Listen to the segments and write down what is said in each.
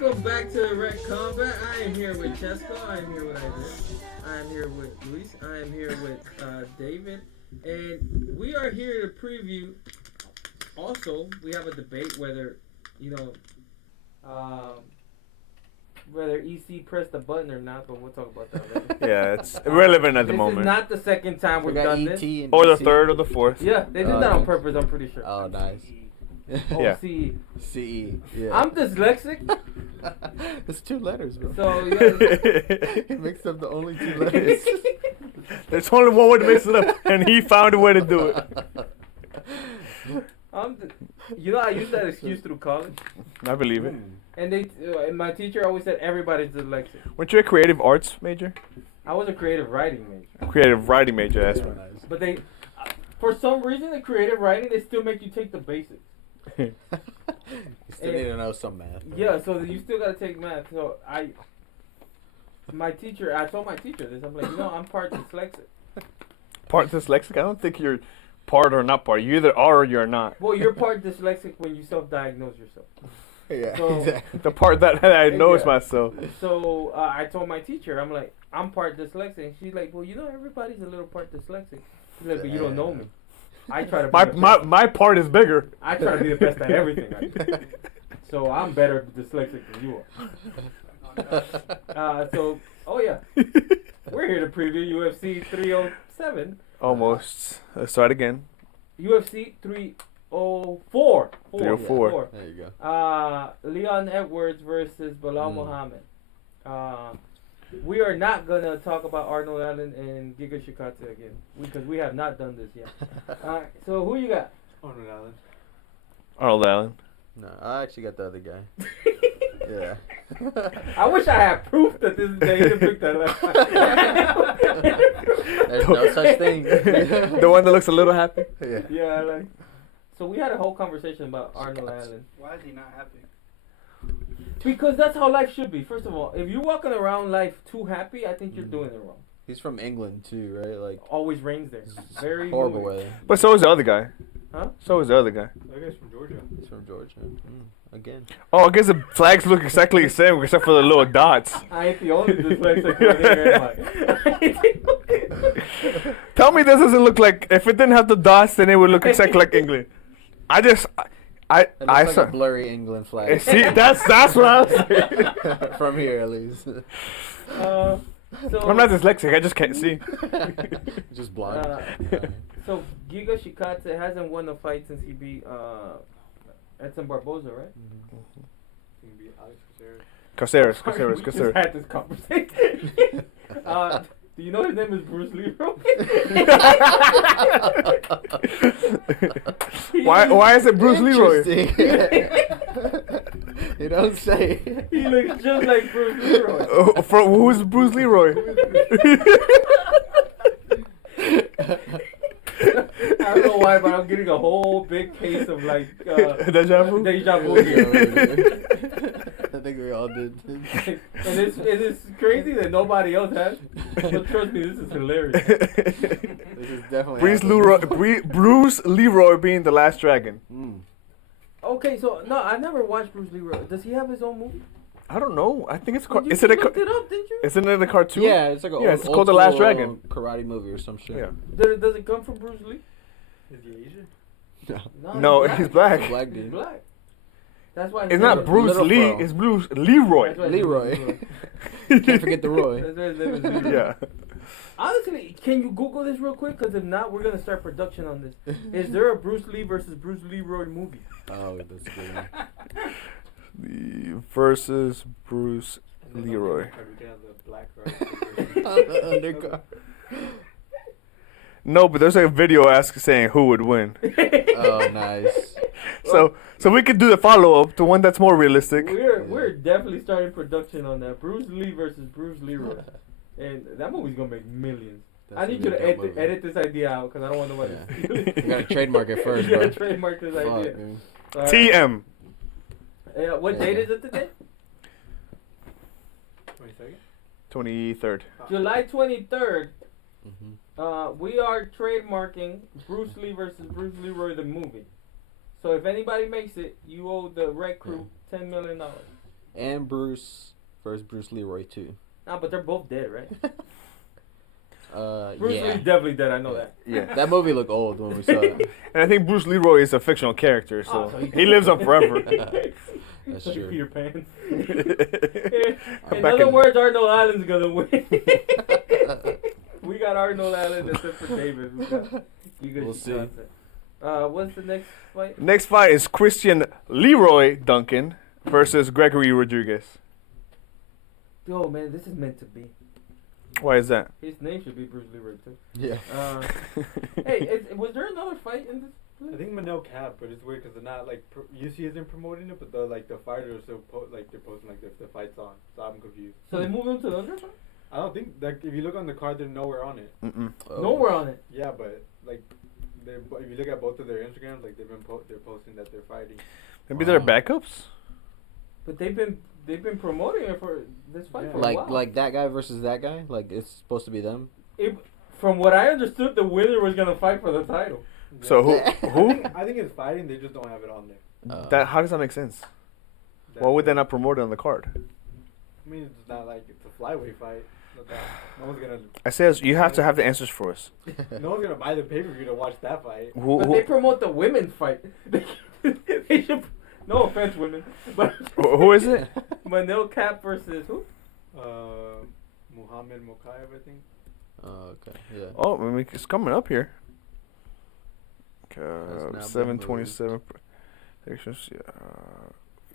Welcome back to Rec Combat. I am here with Chesco. I am here with Isaiah. I am here with Luis. I am here with David. And we are here to preview. Also, we have a debate whether, whether EC pressed the button or not, but we'll talk about that later. Yeah, it's irrelevant at the moment. This is not the second time we've done this. Or the third or the fourth. Yeah, they did that on purpose, I'm pretty sure. Oh, nice. Oh, yeah. CE. CE. Yeah. I'm dyslexic. It's 2 letters, bro. So, yeah. He mixed up the only 2 letters. There's only one way to mix it up, and he found a way to do it. I used that excuse through college. I believe it. And and my teacher always said everybody's dyslexic. Weren't you a creative arts major? I was a creative writing major. Creative writing major, that's right. Nice. But for some reason, in creative writing, they still make you take the basics. You still need to know some math. Bro. Yeah, so you still gotta take math. So I told my teacher this. I'm like, I'm part dyslexic. Part dyslexic? I don't think you're part or not part. You either are or you're not. Well, you're part dyslexic when you self-diagnose yourself. Yeah, So, exactly. The part that I know is Yeah. myself. So I told my teacher, I'm like, I'm part dyslexic. And she's like, well, everybody's a little part dyslexic. She's like, but you don't know me. I try to be My part is bigger. I try to be the best at everything I do. So I'm better dyslexic than you are. We're here to preview UFC 307. Almost. Let's start again. UFC 304. 304. There you go. Leon Edwards versus Belal Muhammad. We are not going to talk about Arnold Allen and Giga Chikadze again because we have not done this yet. So who you got? Arnold Allen. Arnold Allen. No, I actually got the other guy. Yeah. I wish I had proof that this day he didn't pick that last time. There's no such thing. The one that looks a little happy? Yeah. Yeah, so we had a whole conversation about Arnold Allen. Why is he not happy? Because that's how life should be. First of all, if you're walking around life too happy, I think you're doing it wrong. He's from England too, right? Like Always rains there. Very horrible humid. weather. But so is the other guy. Huh? So is the other guy. That guy's from Georgia. He's from Georgia. Again. Oh, I guess the flags look exactly the same except for the little dots. I ain't the only dyslexic one here, Tell me this doesn't look like, if it didn't have the dots, then it would look exactly like England. I It looks like saw. a blurry England flag. See, that's what I was saying. From here, at least. I'm not dyslexic, I just can't see. Just blind. So Giga Chikadze hasn't won a fight since he beat Edson Barboza, right? He can be Alex Caceres. We just had this conversation. Do you know his name is Bruce Leroy? Why is it Bruce Leroy? You don't say. He looks just like Bruce Leroy. Who's Bruce Leroy? I don't know why, but I'm getting a whole big case of Deja vu? Deja vu here. I think we all did. And it's crazy that nobody else has. But trust me, this is hilarious. This is definitely Bruce Leroy being the last dragon. Okay, so no, I never watched Bruce Leroy. Does he have his own movie? I don't know. I think it's You is it a looked it up, didn't you? isn't it a cartoon? Yeah, it's like it's called The Last Dragon. Karate movie or some shit. Yeah. Does it come from Bruce Lee? Is he Asian? No, he's black. Black He's dude. black. That's why. It's not Bruce Little Lee. Pro. It's Bruce Leroy. Leroy. Can't forget the Roy. That's why his name is Leroy. Yeah. Honestly, can you Google this real quick? Because if not, we're gonna start production on this. Is there a Bruce Lee versus Bruce Leroy movie? Oh, that's a good one. Versus Bruce Leroy. Undercard. No, but there's a video saying who would win. Oh, nice. So we could do the follow up to one that's more realistic. We're definitely starting production on that. Bruce Lee versus Bruce Leroy, and that movie's gonna make millions. I need you to edit this idea out because I don't want nobody to steal it. You gotta trademark it first, You bro. gotta trademark this idea. Man. All right. TM. What date is it today? 22nd? 23rd. July 23rd. Mm-hmm. We are trademarking Bruce Lee versus Bruce Leroy the movie. So if anybody makes it, you owe the Red Crew $10 million. And Bruce versus Bruce Leroy too. Nah, but they're both dead, right? Bruce Yeah. Lee's definitely dead. I know that. Yeah. That movie looked old when we saw it. And I think Bruce Leroy is a fictional character, so Oh, so he lives on forever. That's Like true. Peter Pan. In Back other in- words, Arnold Allen's gonna win. We got Arnold Allen except for David. We got Giga We'll see. Chikadze. What's the next fight? Next fight is Christian Leroy Duncan versus Gregory Rodriguez. Yo, man, this is meant to be. Why is that? His name should be Bruce Leroy too. Yeah. Hey, was there another fight in this? I think Manel Cap, but it's weird because they're not like UC isn't promoting it, but the fighters are still they're posting like the fights on. So I'm confused. So they moved him to the undercard? I don't think like if you look on the card, they're nowhere on it. Mm-mm. Nowhere on it. Yeah, but like if you look at both of their Instagrams, like they're posting that they're fighting. Maybe they're backups? But they've been promoting it for this fight Yeah. for a while. Like that guy versus that guy. Like it's supposed to be them. From what I understood, the winner was gonna fight for the title. So who? I think it's fighting. They just don't have it on there. That how does that make sense? Why would they not promote it on the card? I mean, it's not like it's a flyweight fight. No one's gonna. I says you have to have the answers for us. No one's gonna buy the pay-per-view to watch that fight. Who? But they promote the women's fight. They should. No offense, women, but Who is it? Manel Cap versus who? Muhammad Mokayev, I think. Oh, okay. Yeah. Oh, I mean, it's coming up here. now been 727.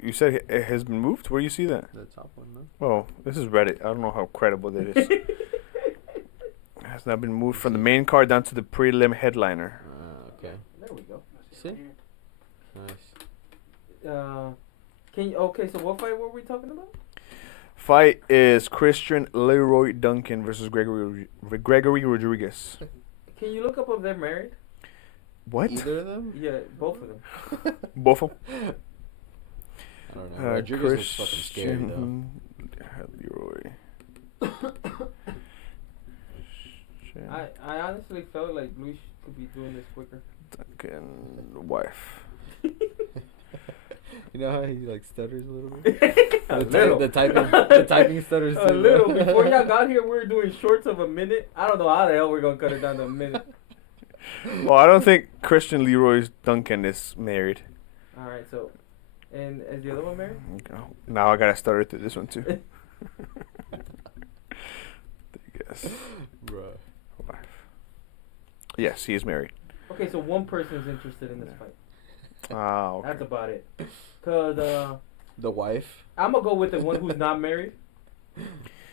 You said it has been moved? Where do you see that? The top one, no? Oh, this is Reddit. I don't know how credible that is. It has now been moved from the main card down to the prelim headliner. Okay. There we go. See? Nice. Okay, so what fight were we talking about? Fight is Christian Leroy Duncan versus Gregory Rodriguez. Can you look up if they're married? What? Either of them? Yeah, both of them. Both of them? I don't know. Rodriguez was fucking scary though. Leroy. I honestly felt like Luis could be doing this quicker. Duncan wife. You know how he like stutters a little bit? A the, little. the typing stutters A too. little. Before y'all got here, we were doing shorts of a minute. I don't know how the hell we're gonna cut it down to a minute. Well, I don't think Christian Leroy Duncan is married. All right, so, and is the other one married? Now I gotta stutter through this one too. Yes. Bruh. Wife. Yes, he is married. Okay, so one person is interested in this fight. Ah, okay. That's about it. Cause The wife. I'm gonna go with the one who's not married.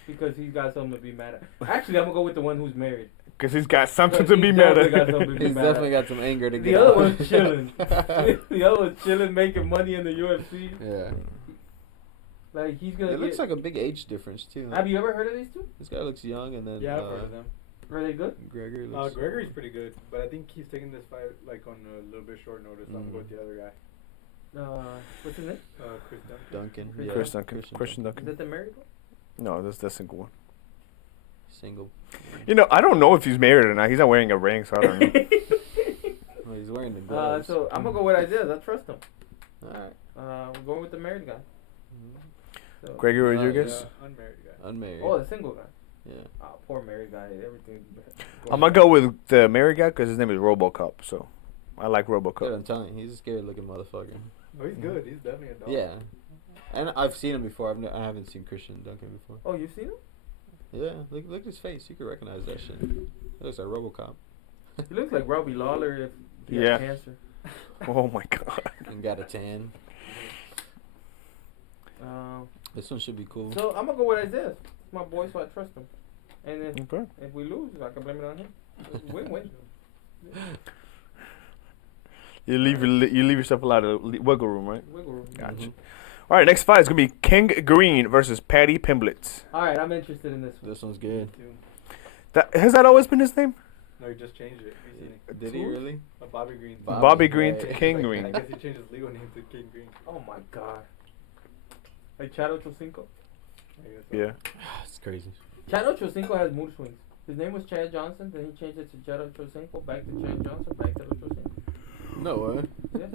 Because he's got something to be mad at. Actually, I'm gonna go with the one who's married. Because he's got something He's to be mad definitely got at. something to be He's mad definitely at. got some anger to The get other out. one's chilling. The other one's chilling, making money in the UFC. Yeah. Like he's gonna. It looks like a big age difference too. Have you ever heard of these two? This guy looks young, and then Yeah, I've heard of them. Are they good? Gregory looks. Gregory's pretty good, but I think he's taking this fight like on a little bit short notice. I'm gonna go with the other guy, What's his name? Chris Duncan. Duncan. Chris Yeah. Chris Duncan. Christian Is Duncan. that the married one? No, that's the single one. Single. You know, I don't know if he's married or not. He's not wearing a ring, so I don't know. Well, he's wearing the gloves. So I'm gonna go with Isaiah. I trust him. Alright. We're going with the married guy. So, Gregory Oh, Rodriguez. Unmarried guy. Unmarried. oh, the single guy. Yeah. Oh, poor married guy. Everything. I'm gonna go with the married guy because his name is RoboCop. So I like Dude, RoboCop. I'm telling you, he's a scary looking motherfucker. Oh, he's good. He's definitely a dog. Yeah. And I've seen him before. I haven't seen Christian Duncan before. Oh, you've seen him? Yeah, look at his face. You can recognize that shit. He looks like RoboCop. He looks like Robbie Lawler if he Yeah. had cancer. Oh my god. And got a tan. Um, This one should be cool. so I'm gonna go with Isaiah. It's my boy, so I trust him. And Okay. if we lose, I can blame it on him. Win-win. You leave yourself a lot of wiggle room, right? Wiggle room. Gotcha. All right, next fight is gonna be King Green versus Patty Pimblett. All right, I'm interested in this one. This one's good. Has that always been his name? No, he just changed it recently. Did he really? Bobby Green. Bobby Green to Green. King I Green. guess he changed his legal name to King Green. Oh my god. Like Chad Ochocinco? I guess so. Yeah. It's crazy. Chad Ochocinco has mood swings. His name was Chad Johnson, then he changed it to Chad Ochocinco, back to Chad Johnson, back to Ochocinco. No way. Yeah.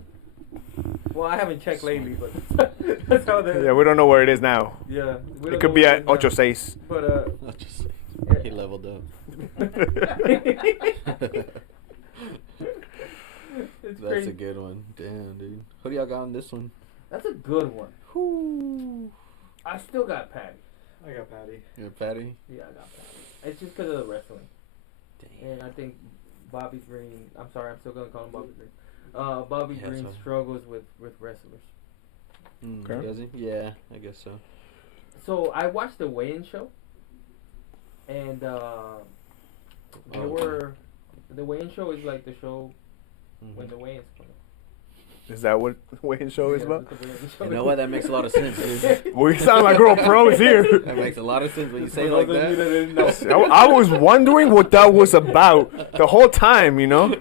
Well, I haven't checked lately, but that's how they. Yeah, we don't know where it is now. Yeah. We It don't could know be where at it is now. Ocho Seis. But I'll just say yeah. he leveled up. It's That's crazy. a good one. Damn, dude. Who do y'all got on this one? That's a good one. Whoo. I still got Patty. I got Patty. You're Patty? Yeah, I got Patty. It's just because of the wrestling. Damn. And I think Bobby Green. I'm sorry, I'm still gonna call him Bobby Green. Bobby Yeah, Green so- struggles with wrestlers. Okay. Does he? Yeah, I guess so. So I watched the weigh-in show, and there okay. were the weigh-in show is like the show Mhm. when the weigh-ins come. Is that what weigh-in show is Yeah, about? that's the weigh-in show. You know what? That makes a lot of sense, dude. We sound like real pros here. That makes a lot of sense when you say it For like those of you that. didn't know. I was wondering what that was about the whole time, you know?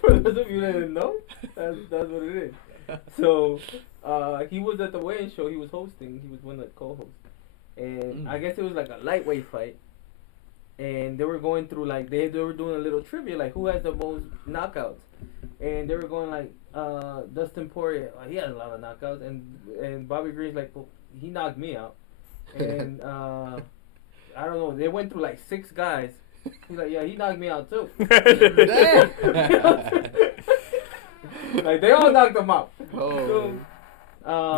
For those of you that didn't know, that's what it is. So he was at the weigh-in show. He was hosting. He was one of the co-hosts, and I guess it was like a lightweight fight. And they were going through like they were doing a little trivia like who has the most knockouts, and they were going like Dustin Poirier, he has a lot of knockouts, and Bobby Green's like, well, he knocked me out, and I don't know, they went through like 6 guys. He's like, yeah, he knocked me out too. Damn. Like they all knocked him out. Oh. So,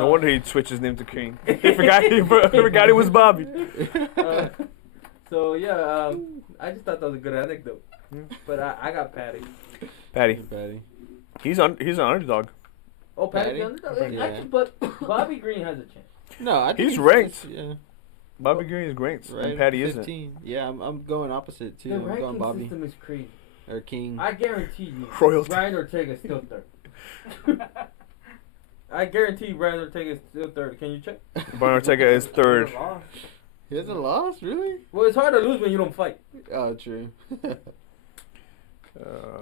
No wonder he'd switch his name to King. He forgot it was Bobby. So yeah, I just thought that was a good anecdote. Yeah. But I got Patty. Patty. Patty. He's an underdog. Oh, Patty. Patty? Yeah. Actually, but Bobby Green has a chance. No, I think He's ranked. Yeah. Bobby Green is great, Right. and Patty 15. isn't. Yeah, I'm going opposite too. The I'm going ranking Bobby system is crazy. or King. I guarantee you, Royalty. Brian Ortega is still third. I guarantee Brian Ortega is still third. Can you check? Brian Ortega is third. He hasn't lost, really? Well, it's hard to lose when you don't fight. Oh, true. I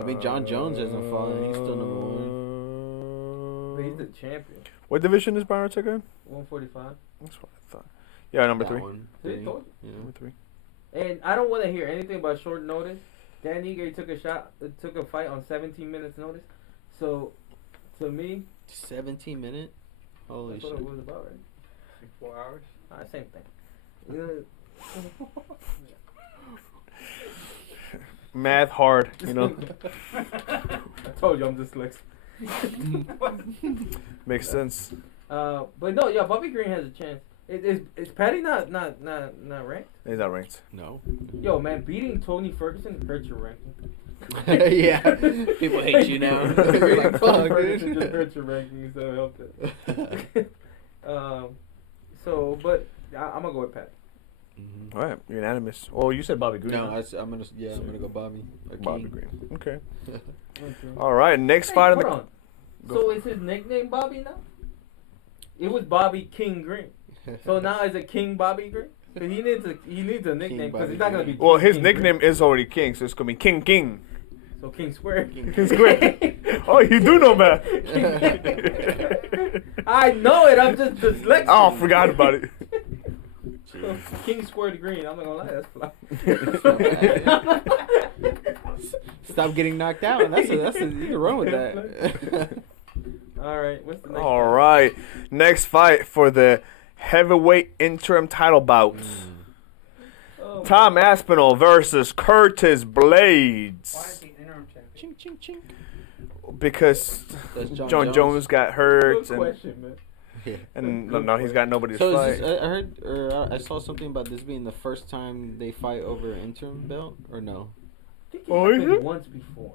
mean, Jon Jones hasn't fallen. He's still number But he's the champion. What division is Brian Ortega in? 145. That's what I thought. Yeah, number That 3. one. See, Thing. told Yeah. Number 3. And I don't want to hear anything about short notice. Dan Ige took a fight on 17 minutes notice. So, to me, 17-minute? Holy that's shit. what it was about, right? Like 4 hours. Same thing. Math hard, you know. I told you I'm dyslexic. Makes sense. But no, yeah, Bobby Green has a chance. Is Patty not ranked? He's not ranked. No. Yo, man, beating Tony Ferguson hurts your ranking. Yeah. People hate you now. You're like, fuck, Tony Ferguson just dude. hurts your ranking instead of helped it. So, but I'm gonna go with Patty. Mhm. All right, unanimous. Oh, you said Bobby Green. No, huh? I'm gonna go Bobby. Or Bobby King. Green. Okay. Okay. All right, next Hey, fight on hold the. on. Go So for is his nickname Bobby now? It was Bobby King Green. So now is it King Bobby Green? 'Cause he needs a nickname because Bobby he's not gonna be. Green. King, Well, his King nickname Green. is already King, so it's gonna be King King. So King Square. King Square. Oh, you do know that. I know it. I'm just dyslexic. Oh, forgot about it. So, King Squared Green. I'm not gonna lie, that's fly. Stop getting knocked out. That's you can run with that. All right. What's the next? All one? right, next fight for the heavyweight interim title bouts. Oh, Tom Aspinall versus Curtis Blaydes. Why is he interim champion? Ching ching ching. Because That's Jon Jones got hurt, Good question, man. Yeah. and no, he's got nobody to So fight. is this, I heard or I saw something about this being the first time they fight over an interim belt or no? I think it Oh, is happened it? once before.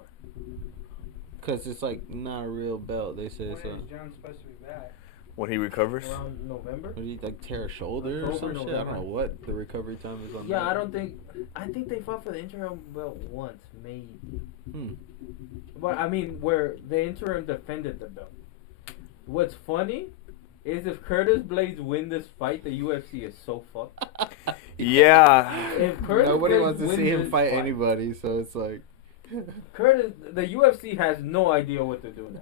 Because it's like not a real belt. They say When so. is John supposed to be back? When he recovers. Around November. What did he like tear a shoulder or October, some shit? I don't know November. what the recovery time is on. Yeah, that. I think they fought for the interim belt once, maybe. Hmm. But I mean, where the interim defended the belt. What's funny is if Curtis Blaydes win this fight, the UFC is so fucked. Yeah. If Curtis Nobody Blaydes wants to wins see him this fight anybody, so it's like. The UFC has no idea what to do now.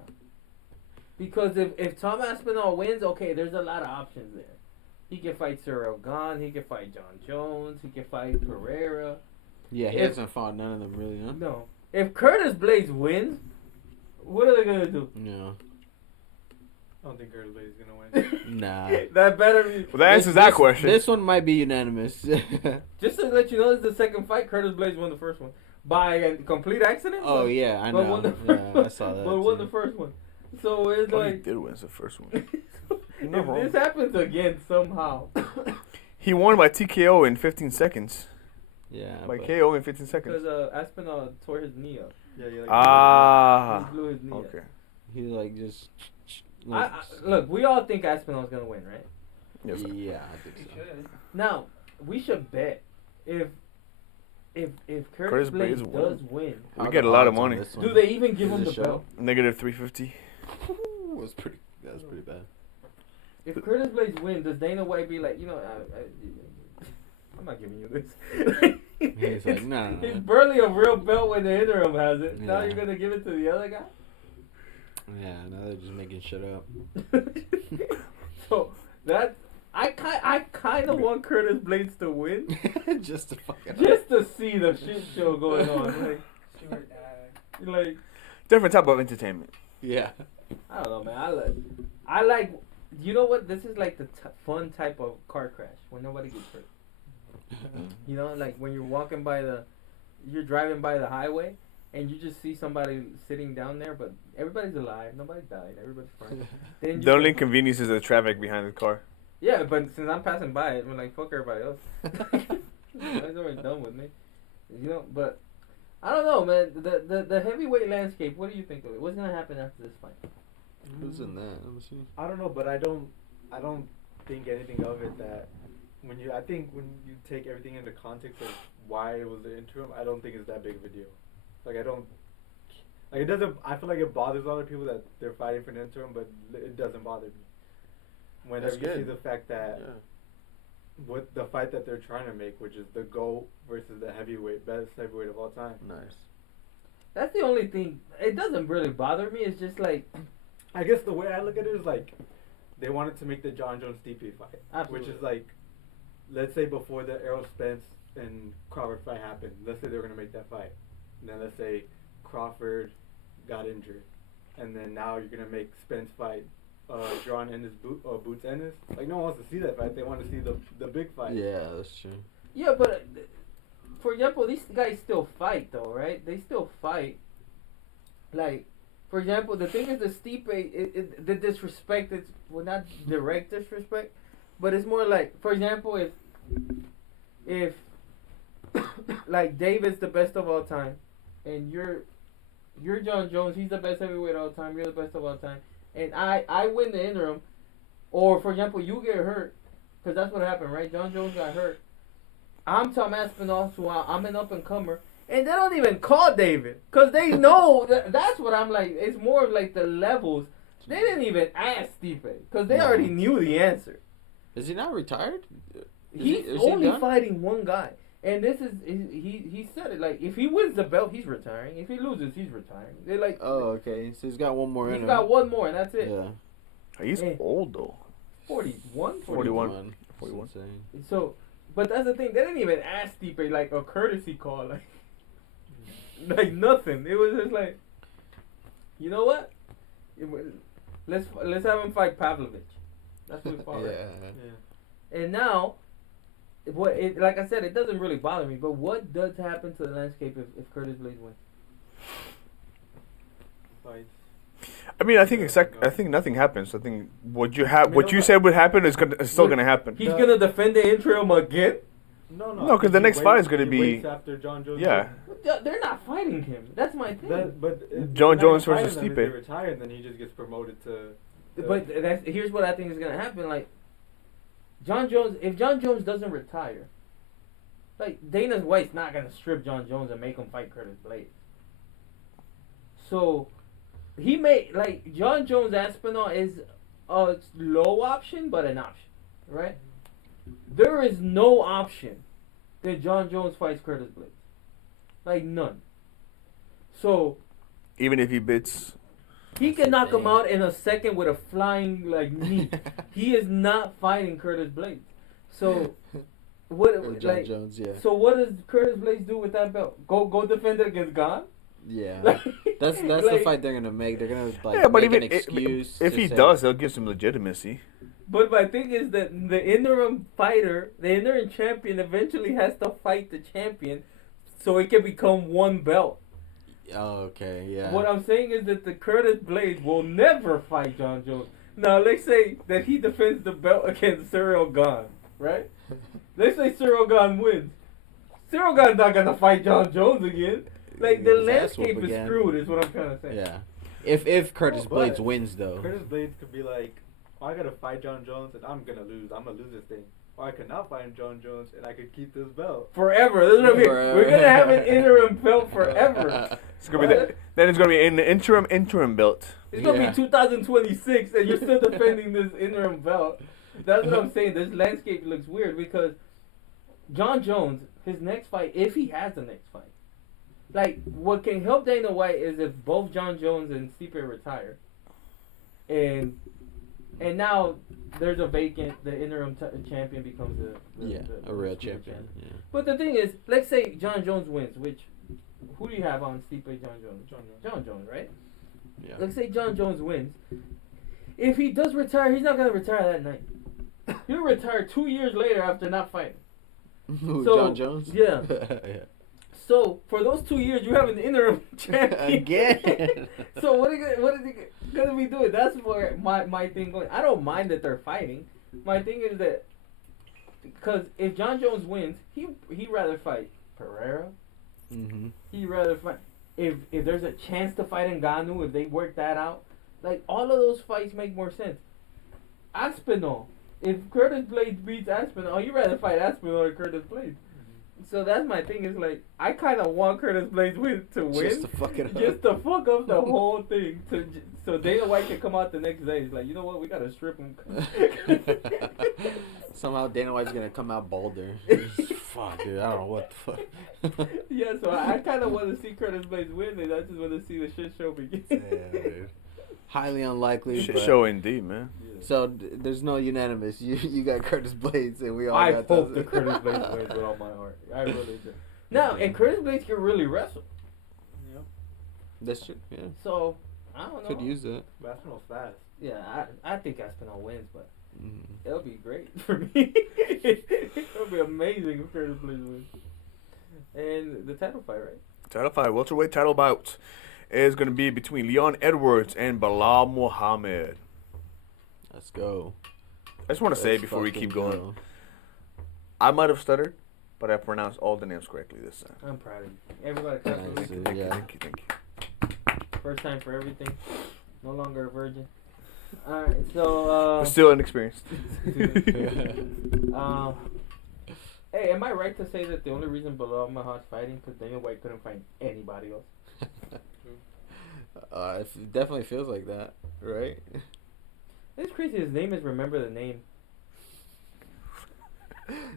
Because if Tom Aspinall wins, okay, there's a lot of options there. He can fight Ciryl Gane, he can fight Jon Jones, he can fight Pereira. Yeah, he If- hasn't fought none of them really, huh? No. If Curtis Blaydes wins, what are they gonna do? No. I don't think Curtis Blaydes is gonna win. Nah. That better be. Well, that answers that question. This one might be unanimous. Just to let you know, this is the second fight. Curtis Blaydes won the first one by a complete accident. Oh yeah, I but know. won the first Yeah, one. I saw that. But won too. the first one. So it's Oh, he like did win the first one. if this happens again somehow. He won by TKO in 15 seconds. Yeah. By but- KO in 15 seconds. Because Aspinall tore his knee up. Yeah, like, Ah. He blew his knee Okay. up. He like just. Look, we all think Aspinall's gonna win, right? Yes, sir. Yeah, I think so. Now we should bet if Curtis Curtis Blaydes Blaydes won. does win, We How get the a lot of odds on money. this do one? they even give Is him it the show? belt? Negative 350. Was pretty. That was pretty bad. If Curtis Blaydes wins, does Dana White be like, I'm not giving you this? He's like, nah. It's barely a real belt when the interim has it. Now Yeah. you're gonna give it to the other guy? Yeah, now they're just making shit up. So that I kind of want Curtis Blaydes to win Just to fucking. just to see the shit show going on. Like Different type of entertainment. Yeah. I don't know, man. I like. You know what? This is like the fun type of car crash when nobody gets hurt. You know, like when you're driving by the highway and you just see somebody sitting down there, but everybody's alive, nobody died, everybody's fine. Then you The only inconvenience is the traffic behind the car. yeah, but since I'm passing by it, I'm like, fuck everybody else. That's already done with me. You know, but I don't know, man. The heavyweight landscape. What do you think of it? What's gonna happen after this fight? Who's in that? Let me see. I don't know, but I don't think anything of it that I think when you take everything into context of why it was the interim, I don't think it's that big of a deal. Like it doesn't. I feel like it bothers a lot of people that they're fighting for an interim, but it doesn't bother me. Whenever That's you see good. the fact that what the fight that they're trying to make, which is the GOAT versus the best heavyweight of all time. Nice. That's the only thing. It doesn't really bother me. It's just like I guess the way I look at it is like they wanted to make the Jon Jones Stipe fight, Absolutely. which is like, let's say before the Errol Spence and Crawford fight happened, let's say they were gonna make that fight, and then let's say Crawford got injured, and then now you're gonna make Spence fight John Ennis Boots Ennis. Like no one wants to see that fight. They want to see the big fight. Yeah, that's true. yeah, but for example, these guys still fight though, right? They still fight. Like, for example, the thing is the Stipe, the disrespect is not direct disrespect, but it's more like, for example, if like David's the best of all time, and you're Jon Jones, he's the best heavyweight of all time, you're the best of all time, and I win the interim, or for example, you get hurt, because that's what happened, right? Jon Jones got hurt. I'm Tom Aspinall, so I'm an up and comer. And they don't even call David. Because they know, that's what I'm like. It's more of like the levels. They didn't even ask Stipe. Because they already knew the answer. Is he not retired? He's is he only done? fighting one guy. And this is, he said it. Like, if he wins the belt, he's retiring. If he loses, he's retiring. They're like, Oh, okay. So he's got one more in he's him. got one more, and that's it. Yeah. He's Hey. old though. 41? 41. That's 41. insane. So, but that's the thing. They didn't even ask Stipe, like, a courtesy call. Like nothing. It was just like, you know what? Let's have him fight Pavlovich. That's what we fought. Right? Yeah. And now, like I said, it doesn't really bother me. But what does happen to the landscape if Curtis Blaydes wins? Fights. I mean, I think nothing happens. I think what you said would happen is still gonna happen. He's gonna defend the interim again. No, No, 'cause the next fight is gonna be- waits after Jon Jones. Yeah. They're not fighting him. That's my thing. But if Jon they're not Jones versus fighting them, Stipe. If they retire, then he just gets promoted to. But here's what I think is gonna happen. Like, Jon Jones, if Jon Jones doesn't retire, like Dana White's not gonna strip Jon Jones and make him fight Curtis Blaydes. So he may like Jon Jones Aspinall is a low option, but an option, right? There is no option that Jon Jones fights Curtis Blaydes, like none. So Even if he bits. he can knock him out in a second with a flying like knee. He is not fighting Curtis Blaydes. So what Or Jon like Jones, yeah. so what does Curtis Blaydes do with that belt? Go defend it against Gane? Yeah, Like- that's the like- fight they're gonna make. They're gonna like Yeah, but make even an excuse. if to he say- does, they'll give some legitimacy. But my thing is that the interim fighter, the interim champion, eventually has to fight the champion, so it can become one belt. Oh, okay, yeah. What I'm saying is that the Curtis Blaydes will never fight Jon Jones. Now, let's say that he defends the belt against Ciryl Gane, right? Let's say Ciryl Gane wins. Ciryl Gane's not gonna fight Jon Jones again. Like, the His ass whoop landscape is again. screwed, is what I'm trying to say. Yeah. If Curtis Oh, Blaydes but wins though. Curtis Blaydes could be like, oh, I gotta fight Jon Jones and I'm gonna lose. I'm gonna lose this thing. Or I could not fight Jon Jones and I could keep this belt. Forever. This is what I mean. Forever. We're gonna have an interim belt forever. It's gonna be then it's gonna be an interim belt. It's gonna Yeah. be 2026 and you're still defending this interim belt. That's what I'm saying. This landscape looks weird because Jon Jones, his next fight, if he has the next fight, like what can help Dana White is if both Jon Jones and Stipe retire, and now there's a vacant. The interim champion becomes A real champion. Yeah. But the thing is, let's say Jon Jones wins, which who do you have on Stipe Jon Jones? Jon Jones, right? Yeah. Let's say Jon Jones wins. If he does retire, he's not gonna retire that night. He'll retire 2 years later after not fighting. Who, So, Jon Jones? yeah. Yeah. So for those 2 years, you have an interim champion Again. So what is he gonna be doing? That's where my thing going. I don't mind that they're fighting. My thing is that because if Jon Jones wins, he'd rather fight Pereira. Mm-hmm. He'd rather fight if there's a chance to fight Ngannou, if they work that out. Like all of those fights make more sense. Aspinall. If Curtis Blaydes beats Aspinall, you'd rather fight Aspinall or Curtis Blaydes. So that's my thing. Is like I kind of want Curtis Blaydes to win, Just to fuck it up. just to fuck up the whole thing. So Dana White can come out the next day. He's like, you know what? We gotta strip him. Somehow Dana White's gonna come out bolder. Fuck, dude. I don't know what the fuck. Yeah. So I kind of want to see Curtis Blaydes win, and I just want to see the shit show begin. Yeah, dude. Highly unlikely. Shit but- show indeed, man. So there's no unanimous. You got Curtis Blaydes, and we all I got hope those. the Curtis Blaydes wins with all my heart. I really do. Now, and Curtis Blaydes can really wrestle. Yep. That's true. Yeah. So I don't know. Could use that. But Aspinall's fast. Yeah, I think Aspinall wins, but Mm. it'll be great for me. It'll be amazing if Curtis Blaydes wins. And the title fight, right? Title fight, welterweight title bout is gonna be between Leon Edwards and Belal Muhammad. Let's go. I just want to say Let's before we fucking keep going, go. I might have stuttered, but I pronounced all the names correctly this time. I'm proud of you. Everybody clap for Nice, me. dude. Thank you, Yeah. thank you, thank you. First time for everything. No longer a virgin. Alright, so But still inexperienced. Hey, am I right to say that the only reason Belal Muhammad's fighting because Dana White couldn't find anybody else? It definitely feels like that, right? It's crazy. His name is Remember the Name.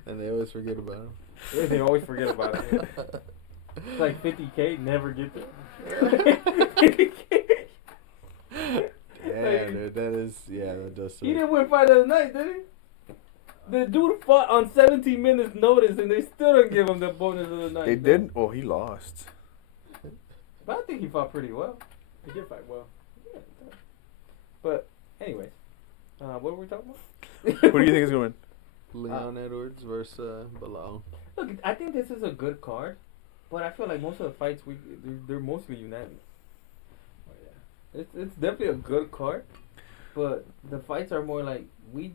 And they always forget about him. Yeah, they always forget about it. It's like 50K, never get there. 50K. Yeah, dude, that does. He didn't win fight of the night, did he? The dude fought on 17 minutes notice, and they still didn't give him the bonus of the night. They didn't? Oh, he lost. But I think he fought pretty well. He did fight well. Yeah. But anyways, what were we talking about? Who do you think is going to win? Leon Edwards versus Belal. Look, I think this is a good card, but I feel like most of the fights they're mostly unanimous. Oh yeah. It's definitely a good card, but the fights are more like we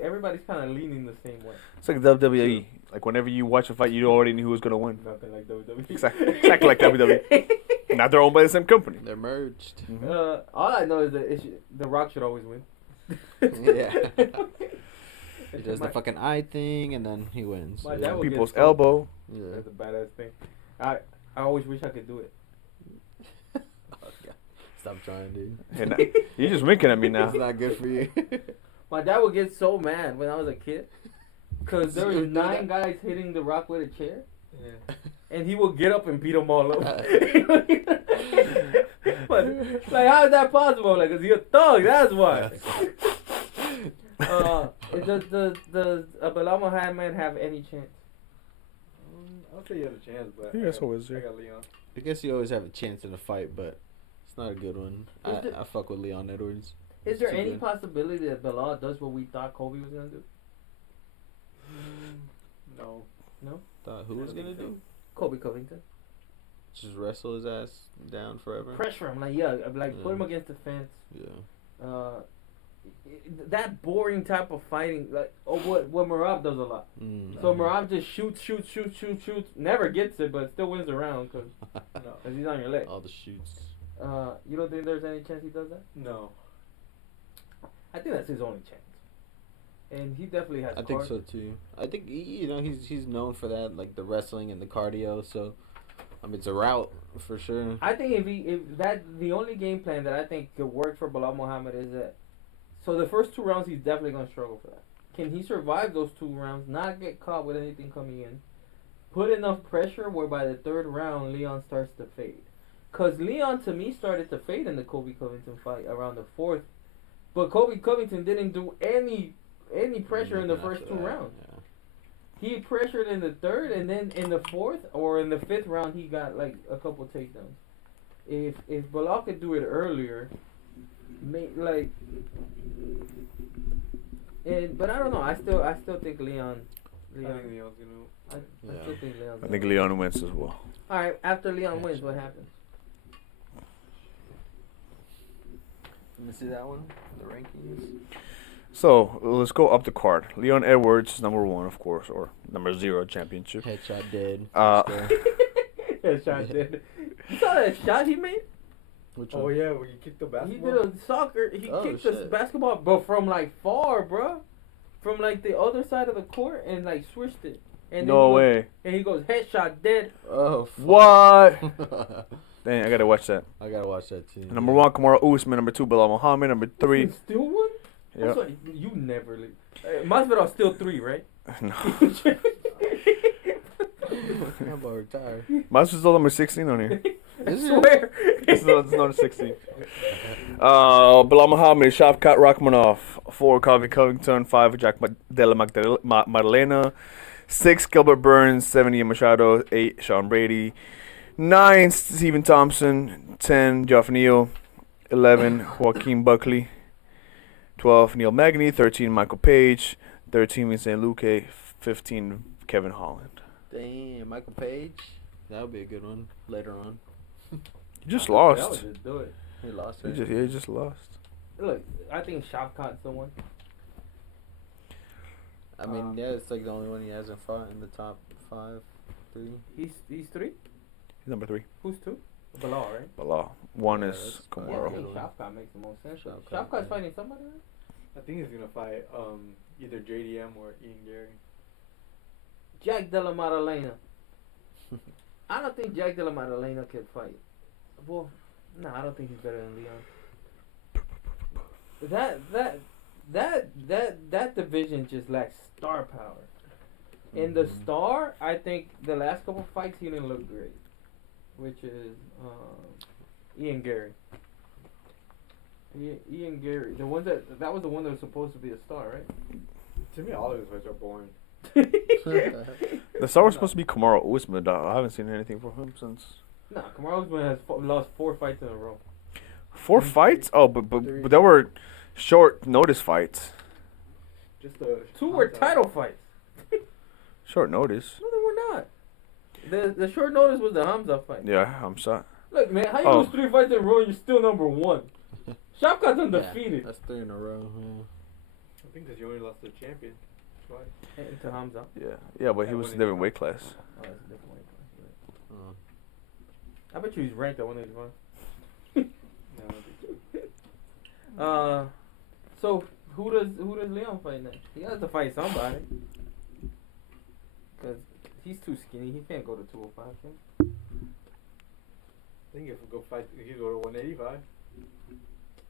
everybody's kind of leaning the same way. It's like WWE. Like whenever you watch a fight, you already knew who was going to win. Nothing like WWE. Exactly like WWE. Now they're owned by the same company. They're merged. All I know is that The Rock should always win. Yeah. He It's does my- the fucking eye thing, and then he wins. My Yeah. dad would get People's so- elbow. Yeah. That's a badass thing. I always wish I could do it. Oh, God. Stop trying, dude. And you're just winking at me now. It's not good for you. My dad would get so mad when I was a kid, cause there You was would do 9 that? guys hitting The Rock with a chair, Yeah. and he would get up and beat them all up. But like, how is that possible? Like, is he a thug? That's why. Does Belal Muhammad have any chance? I'll say he had a chance, but He has always, I yeah. got Leon. I guess you always have a chance in a fight, but it's not a good one. I fuck with Leon Edwards. Is there Too any good. possibility that Belal does what we thought Kobe was gonna do? No. Thought who I was don't gonna think so. do? Kobe Covington. Just wrestle his ass down forever. Pressure him, put Yeah. him against the fence. Yeah. That boring type of fighting, what Merab does a lot. So Merab just shoots, never gets it, but still wins the round because No. he's on your leg. All the shoots. You don't think there's any chance he does that? No. I think that's his only chance, and he definitely has. I think so too. I think he's known for that, like the wrestling and the cardio. So, I mean, it's a route for sure. I think if that the only game plan that I think could work for Belal Muhammad is that. So the first 2 rounds, he's definitely gonna struggle for that. Can he survive those 2 rounds? Not get caught with anything coming in. Put enough pressure where by the 3rd round, Leon starts to fade. Cause Leon to me started to fade in the Kobe Covington fight around the 4th, but Kobe Covington didn't do any pressure in the first 2 rounds. Yeah. He pressured in the 3rd, and then in the 4th or in the 5th round, he got like a couple takedowns. If Belal could do it earlier, but I don't know. I still think Leon. I think Leon's gonna. I still think Leon's I think Leon wins as well. All right. After Leon wins, what happens? Let me see that one. The rankings. So let's go up the card. Leon Edwards, number 1, of course, or number 0 championship. Headshot dead. That shot did. You saw that shot he made? Which Oh one? yeah, when you kicked the He basketball. did a soccer. He Oh, kicked the shit. basketball, but from like far, bro. From like the other side of the court and like switched it. And then No he goes- way. And he goes headshot dead. Oh, fuck. What? Dang, I gotta watch that. I gotta watch that too. Number 1, Kamaru Usman. Number 2, Belal Muhammad. Number 3. You still won? Yeah. That's what you never leave. Masvidal's still 3, right? No. I'm about to retire. Masvidal's still number 16 on here. I swear. It's number 16. Belal Muhammad, Shavkat Rakhmonov. 4, Kobe Covington. 5, Jack Della Maddalena. 6, Gilbert Burns. 7, Ian Machado. 8, Sean Brady. 9, Stephen Thompson. 10, Geoff Neal. 11, Joaquin Buckley. 12, Neil Magny. 13, Michael Page. 13, Vincent Luque. 15, Kevin Holland. Damn, Michael Page. That would be a good one later on. You just That would lost. just do it. He lost, You right? just lost. Look, I think Shavkat's the one. I mean, yeah, it's like the only one he hasn't fought in the top 5, 3. He's 3. He's number 3. Who's 2? Belal, right? Belal. 1 Yeah, is that's Yeah, I Kamaru. think Shavkat makes the most sense. Shavkat, Shavkat's yeah. fighting somebody, right? I think he's gonna fight either JDM or Ian Gary. Jack Della Maddalena. I don't think Jack Della Maddalena can fight. Well, no, I don't think he's better than Leon. That division just lacks star power. In the star, I think the last couple fights he didn't look great, which is Ian Gary. Ian Gary, the one that was the one that was supposed to be a star, right? To me, all of his fights are boring. The star was supposed to be Kamaru Usman. I haven't seen anything from him since. Nah, Kamaru Usman has lost 4 fights in a row. 4 fights? Oh, but they were short notice fights. Just the 2 were title fights. Short notice. No, they were not. The short notice was the Hamza fight. Yeah, I'm sorry. Look, man, how you Oh. lose 3 fights in a row and you're still number 1? Shavkat's Yeah, undefeated. that's 3 in a row. I think because you only lost to the champion twice. To Hamza. Yeah, but he Yeah, was a when he different fought. weight class. Oh, that's a different weight class. Yeah. I bet you he's ranked at 185. No, I don't think so. So who does Leon fight next? He has to fight somebody. Cause he's too skinny. He can't go to 205. Can he? I think if we go fight, he go to 185.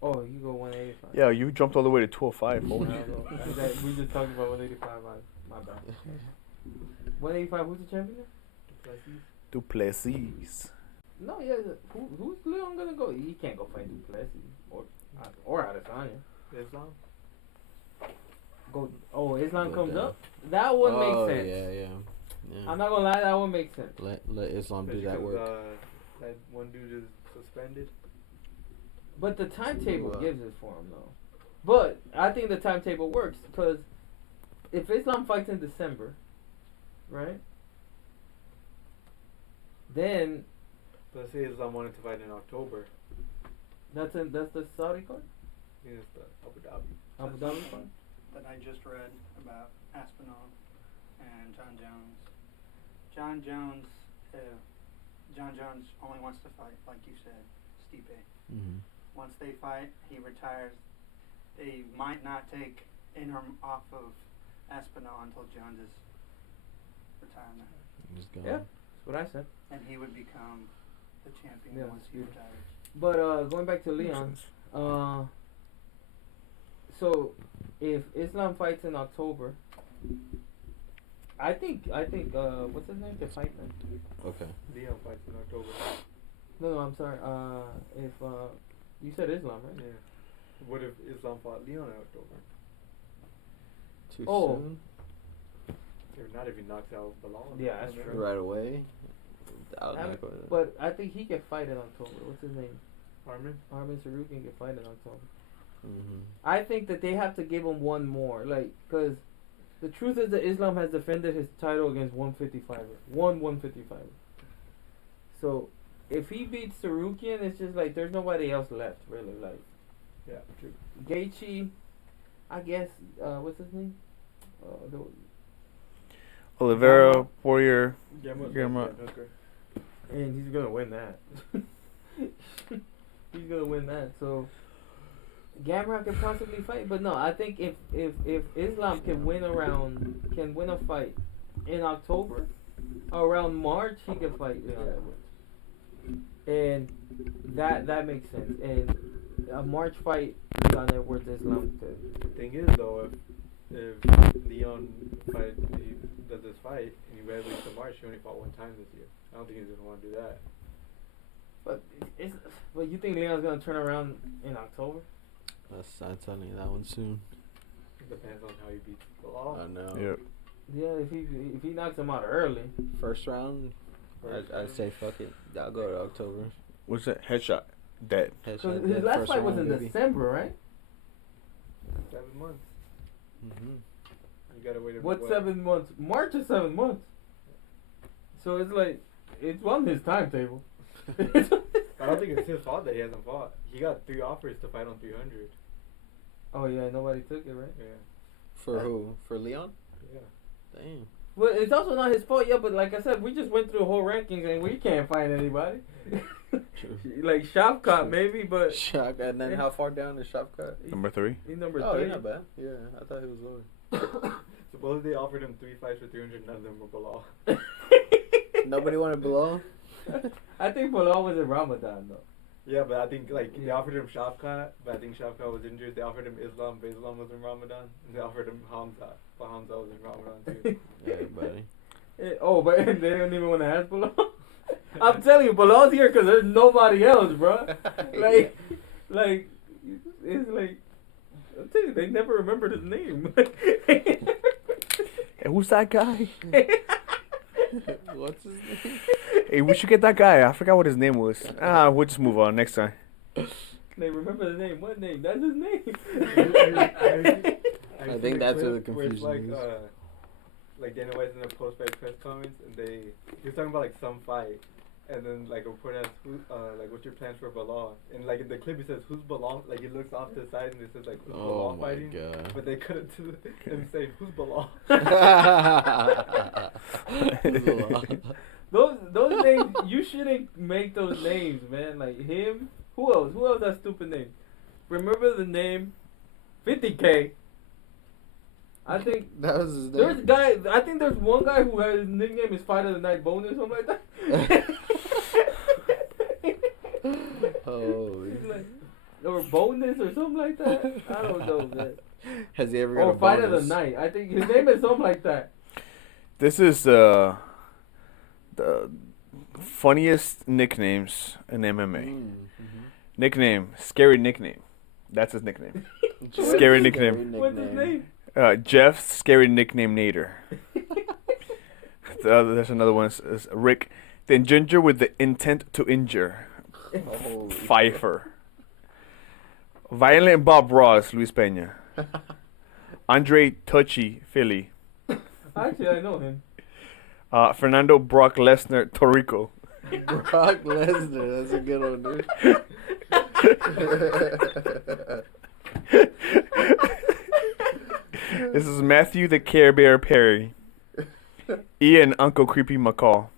Oh, you go 185. Yeah, you jumped all the way to 205. No, Holy no, we just talked about 185. My bad. 185. Who's the champion? Duplessis. No, yeah. Who's Leon gonna go? He can't go fight Duplessis or Adesanya. Islam. Go. Oh, Islam Go comes down. up. That one Oh, makes sense. yeah. Yeah. I'm not gonna lie, that one makes sense. Let Islam do that Because, work. that one dude is suspended. But the timetable Ooh, gives it for him though. But I think the timetable works because if Islam fights in December, right? Then Let's say Islam wanted to fight in October. that's the Saudi card, I think it's the Abu Dhabi. Abu Dhabi card. That I just read about Aspinall and Jon Jones. Jon Jones, Jon Jones only wants to fight, like you said, Stipe. Mm-hmm. Once they fight, he retires. They might not take interim off of Aspinall until Jones's retirement, Just go. Yeah, that's what I said. and he would become the champion Yeah, once he good. retires. But going back to Leon, so if Islam fights in October, I think what's his name? The fight then? Okay. Leon fights in October. No, I'm sorry. If you said Islam, right? Yeah. What if Islam fought Leon in October? Too Oh. soon? Or not if he knocks out Belal. Yeah, that's Yeah. true. Right away? I I would mean, but I think he can fight in October. What's his name? Armin? Armin Sarukian can fight in October. Mm-hmm. I think that they have to give him one more, like, cause the truth is that Islam has defended his title against 155er, 155er. So if he beats Sarukian, it's just like there's nobody else left really. Like Yeah, true. Gaethje, I guess. What's his name? The Oliveira, Poirier. Gamma. And he's gonna win that. He's gonna win that. So Gamrot can possibly fight, but no, I think if Islam can win a fight in October, around March he can fight Leon Edwards, and that makes sense. And a March fight, Leon Edwards Islam could. The thing is though, if Leon he does this fight and he graduates to March, he only fought one time this year. I don't think he's gonna want to do that. But you think Leon's gonna turn around in October? I'm telling you that one soon. It depends on how he beats Belal. I know. Yep. Yeah, if he knocks him out early. First round, I'd say fuck it. I'll go to October. What's that? Headshot. Dead. Because Headshot his dead, last first fight was in round, baby. December, right? 7 months. Mm-hmm. You gotta wait. What 7 months? March is 7 months. So it's like it's on his timetable. I don't think it's his fault that he hasn't fought. He got 3 offers to fight on 300. Oh yeah, nobody took it, right? Yeah. For who? For Leon? Yeah. Damn. Well, it's also not his fault, yeah. But like I said, we just went through the whole rankings and we can't find anybody. True. Like Shavkat maybe, but Shock. And then how far down is Shavkat? Number 3. he's number Oh, 3. he's not bad. Yeah, I thought he was lower. Supposedly they offered him 3 fights for 300. None of them were Belal. Nobody wanted below? I think Belal was in Ramadan though. Yeah, but I think like they Yeah. offered him Shavkat, but I think Shavkat was injured. They offered him Islam, but Islam was in Ramadan. And they offered him Hamza, but Hamza was in Ramadan too. Yeah, buddy. Oh, but they don't even want to ask Belal. I'm telling you, Belal's here because there's nobody else, bro. Like, it's like, I'm telling you, they never remembered his name. Hey, who's that guy? What's his name? Hey, we should get that guy. I forgot what his name was. We'll just move on next time. They remember the name. What name? That's his name. I think that's where the where it's confusion like, is. like Dana White's in a post-fight press conference, and he was talking about like some fight, and then like a reporter asks, like, what's your plans for Belal? And like in the clip, he says, who's Belal? Like he looks off to the side and it says like, who's Oh Belal my fighting? god. But they couldn't do him say, who's Belal? Those names, you shouldn't make those names, man. Like him. Who else? Who else has stupid name? Remember the name 50K. I think That was his there's name. guy. I think there's one guy who has his nickname is Fight of the Night Bonus or something like that. Oh. He's like, or bonus or something like that. I don't know, man. Has he ever got Or a Fight of the bonus? Night. I think his name is something like that. This is the funniest nicknames in MMA. Mm-hmm. Nickname, scary nickname. That's his nickname. Scary nickname. What's his name? Jeff, scary nickname Nader. There's another one. It's Rick. Then Ginger with the intent to injure. Holy Pfeiffer. Violent Bob Ross, Luis Peña. Andre Touchy, Philly. Actually, I know him. Fernando Brock Lesnar, Torrico. Brock Lesnar, that's a good one, dude. This is Matthew the Care Bear Perry. Ian Uncle Creepy McCall.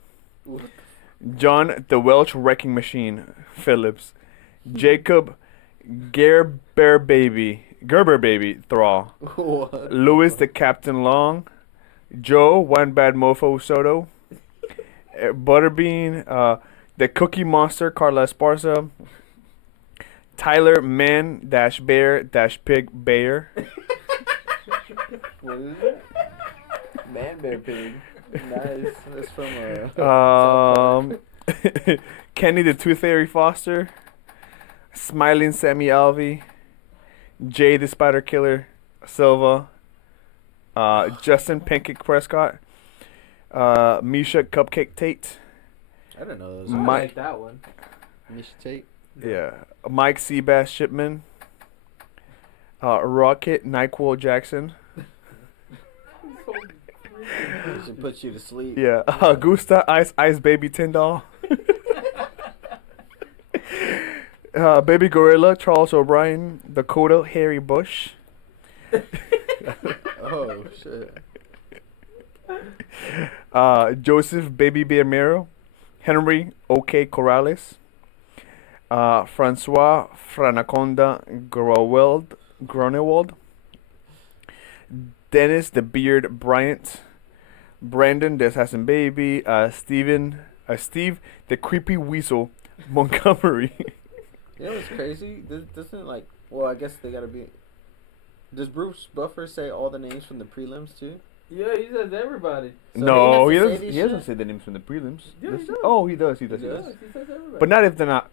John the Welsh Wrecking Machine, Phillips. Jacob Gerber Baby, Thrall. What? Louis the Captain Long. Joe One Bad Mofo Soto. Butterbean, the Cookie Monster, Carla Esparza. Tyler Man Dash Bear Dash Pig Bayer. What is it? Man Bear Pig. Nice. That's from Kenny the Tooth Fairy Foster. Smiling Sammy Alvey. Jay the Spider Killer Silva. Justin Pancake Prescott. Misha Cupcake Tate. I don't know those. I My- like that one. Misha Tate. Yeah. Mike Seabass Shipman. Rocket Nyquil Jackson. Should put you to sleep. Yeah. Augusta Ice Baby Tyndall. Baby Gorilla Charles O'Brien. Dakota Harry Bush. Oh shit. Joseph Baby Bear Mero. Henry OK Corrales. Francois Franaconda Gronewald. Dennis the Beard Bryant. Brandon the Assassin Baby. Steve the Creepy Weasel Montgomery. You know what's crazy? Doesn't like. Well, I guess they gotta be. Does Bruce Buffer say all the names from the prelims too? Yeah, he says everybody. So No, he he has to say doesn't. these He doesn't shit? say the names from the prelims. Yeah, he does. Oh, he does. He does. He He does? does. He says everybody. But not if they're not.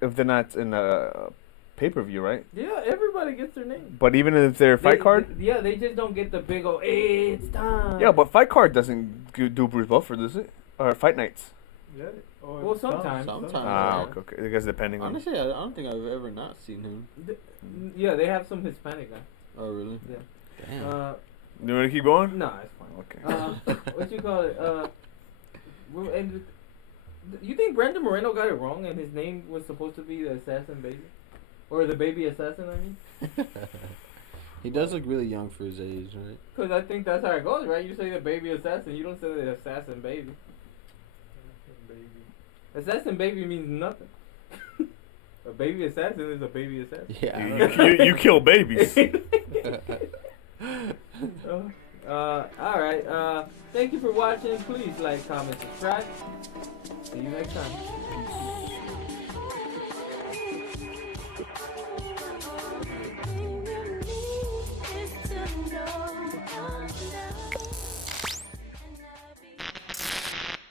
If they're not in a pay-per-view, right? Yeah, everybody gets their name. But even if they're fight card. Yeah, they just don't get the big old, hey, it's time. Yeah, but fight card doesn't do Bruce Buffer, does it? Or fight nights. Yeah. Or Well, sometimes. Sometimes. Ah, Yeah. okay. I guess depending on. Honestly, I don't think I've ever not seen him. Yeah, they have some Hispanic guy. Oh really? Yeah. Damn. You want to keep going? Nah, it's fine. Okay. What you call it? And you think Brandon Moreno got it wrong and his name was supposed to be the Assassin Baby? Or the Baby Assassin, I mean? He does look really young for his age, right? Because I think that's how it goes, right? You say the Baby Assassin, you don't say the Assassin Baby. Assassin Baby means nothing. A baby assassin is a baby assassin. Yeah. You kill babies. Alright. Thank you for watching. Please like, comment, subscribe. See you next time.